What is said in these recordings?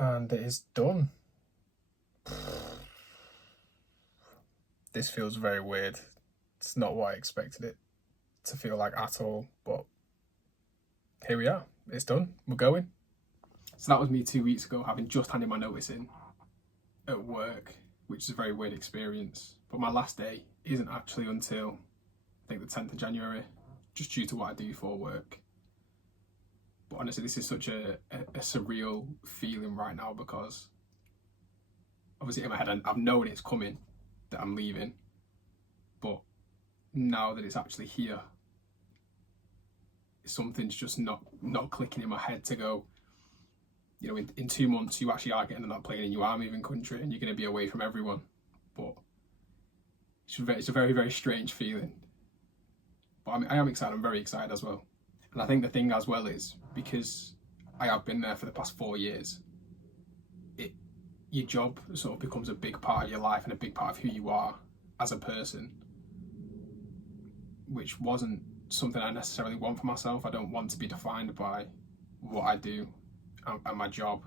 and it is done. This feels very weird. It's not what I expected it to feel like at all, but here we are. It's done. We're going. So that was me 2 weeks ago, having just handed my notice in at work, which is a very weird experience. But my last day isn't actually until, I think, the 10th of January, just due to what I do for work. But honestly, this is such a surreal feeling right now, because obviously in my head I've known it's coming, that I'm leaving, but now that it's actually here, something's just not clicking in my head to go, you know, in 2 months you actually are getting on that plane and you are moving country and you're going to be away from everyone. But it's a very, very strange feeling. But I am excited. I'm very excited as well. And I think the thing as well is, because I have been there for the past 4 years, your job sort of becomes a big part of your life and a big part of who you are as a person, which wasn't something I necessarily want for myself. I don't want to be defined by what I do and my job.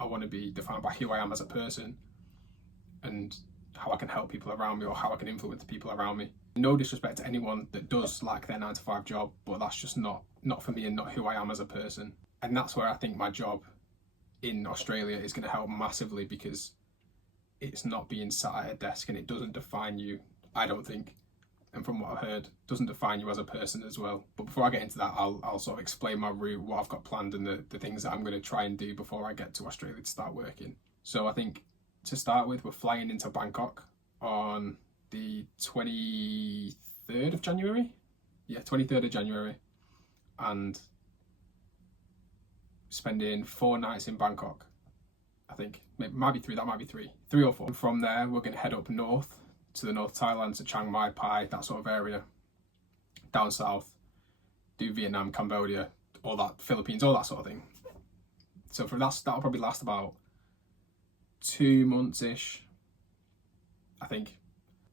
I want to be defined by who I am as a person and how I can help people around me, or how I can influence the people around me. No disrespect to anyone that does like their 9-to-5 job, but that's just not for me and not who I am as a person. And that's where I think my job in Australia is going to help massively, because it's not being sat at a desk and it doesn't define you, I don't think. And from what I've heard, doesn't define you as a person as well. But before I get into that, I'll sort of explain my route, what I've got planned, and the things that I'm going to try and do before I get to Australia to start working. So I think to start with, we're flying into Bangkok on the 23rd of January. Yeah, 23rd of January. And spending 4 nights in Bangkok. I think, might be 3, that might be 3 or 4. And from there, we're going to head up north to the North Thailand, to Chiang Mai, Pai, that sort of area. Down south, do Vietnam, Cambodia, all that, Philippines, all that sort of thing. So for that'll probably last about 2 months-ish, I think.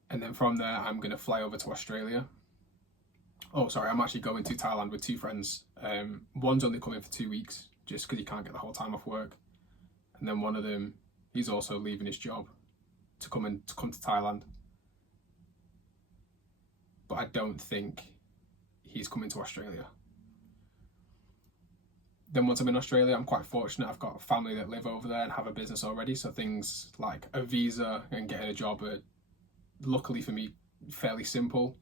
And then from there, I'm going to fly over to Australia. Oh, sorry, I'm actually going to Thailand with 2 friends. One's only coming for 2 weeks, just because he can't get the whole time off work. And then one of them, he's also leaving his job to come to Thailand. But I don't think he's coming to Australia. Then once I'm in Australia, I'm quite fortunate. I've got a family that live over there and have a business already. So things like a visa and getting a job are, luckily for me, fairly simple,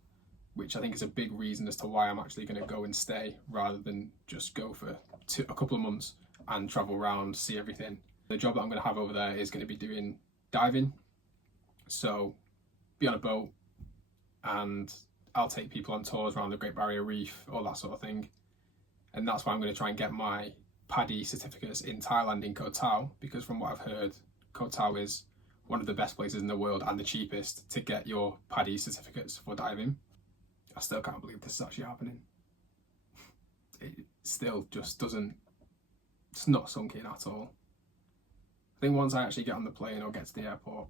which I think is a big reason as to why I'm actually going to go and stay, rather than just go for a couple of months and travel around, see everything. The job that I'm going to have over there is going to be doing diving. So be on a boat, and I'll take people on tours around the Great Barrier Reef, all that sort of thing. And that's why I'm going to try and get my PADI certificates in Thailand, in Koh Tao, because from what I've heard, Koh Tao is one of the best places in the world and the cheapest to get your PADI certificates for diving. I still can't believe this is actually happening. It still just doesn't, it's not sunk in at all. I think once I actually get on the plane or get to the airport,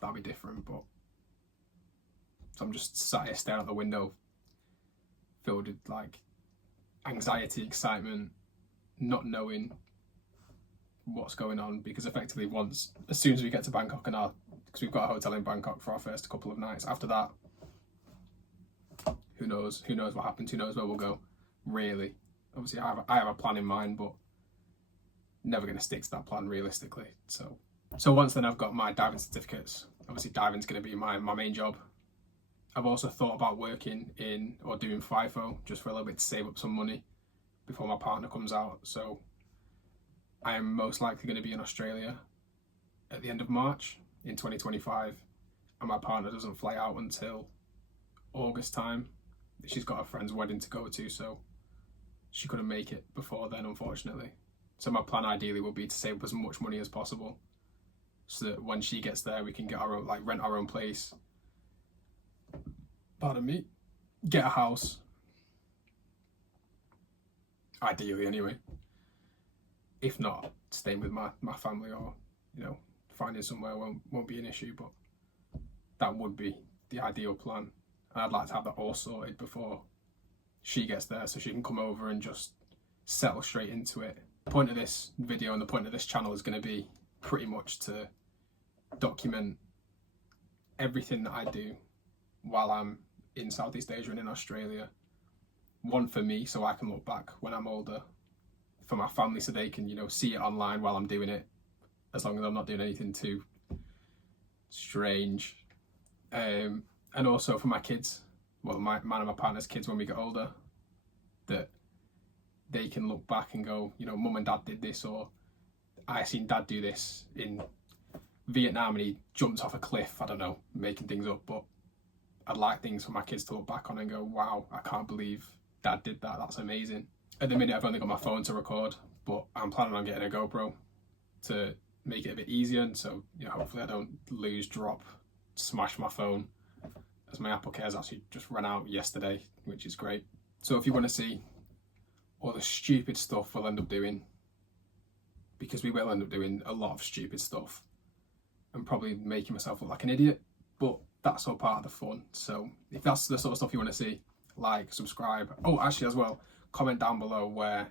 that'll be different, but so I'm just sat here staring out the window, filled with like anxiety, excitement, not knowing what's going on, because effectively as soon as we get to Bangkok, and because we've got a hotel in Bangkok for our first couple of nights, after that, who knows what happens, who knows where we'll go, really. Obviously I have a plan in mind, but never going to stick to that plan realistically. So once then I've got my diving certificates, obviously diving's going to be my main job. I've also thought about working in or doing FIFO just for a little bit to save up some money before my partner comes out. So I am most likely going to be in Australia at the end of March in 2025, and my partner doesn't fly out until August time. She's got a friend's wedding to go to, so she couldn't make it before then, unfortunately. So my plan ideally would be to save up as much money as possible, so that when she gets there, we can get our own, like rent our own place. Pardon me. Get a house. Ideally, anyway. If not, staying with my family, or finding somewhere won't be an issue. But that would be the ideal plan. And I'd like to have that all sorted before she gets there, so she can come over and just settle straight into it The point of this video and the point of this channel is going to be pretty much to document everything that I do while I'm in Southeast Asia and in Australia. One, for me, so I can look back when I'm older. For my family, so they can, you know, see it online while I'm doing it, as long as I'm not doing anything too strange. And also for my kids, well, mine and my partner's kids, when we get older, that they can look back and go, you know, mum and dad did this, or I seen dad do this in Vietnam and he jumped off a cliff. I don't know, making things up, but I'd like things for my kids to look back on and go, wow, I can't believe dad did that. That's amazing. At the minute, I've only got my phone to record, but I'm planning on getting a GoPro to make it a bit easier, and so, you know, hopefully I don't lose, drop, smash my phone, as my Apple Care's actually just ran out yesterday, which is great. So if you want to see all the stupid stuff we'll end up doing, because we will end up doing a lot of stupid stuff and probably making myself look like an idiot, but that's all part of the fun. So if that's the sort of stuff you want to see, like, subscribe. Oh, actually, as well, comment down below where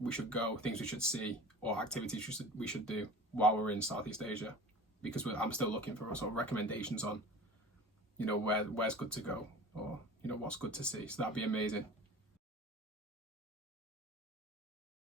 we should go, things we should see, or activities we should do while we're in Southeast Asia, because I'm still looking for sort of recommendations on, you know, where's good to go, or, you know, what's good to see. So that'd be amazing.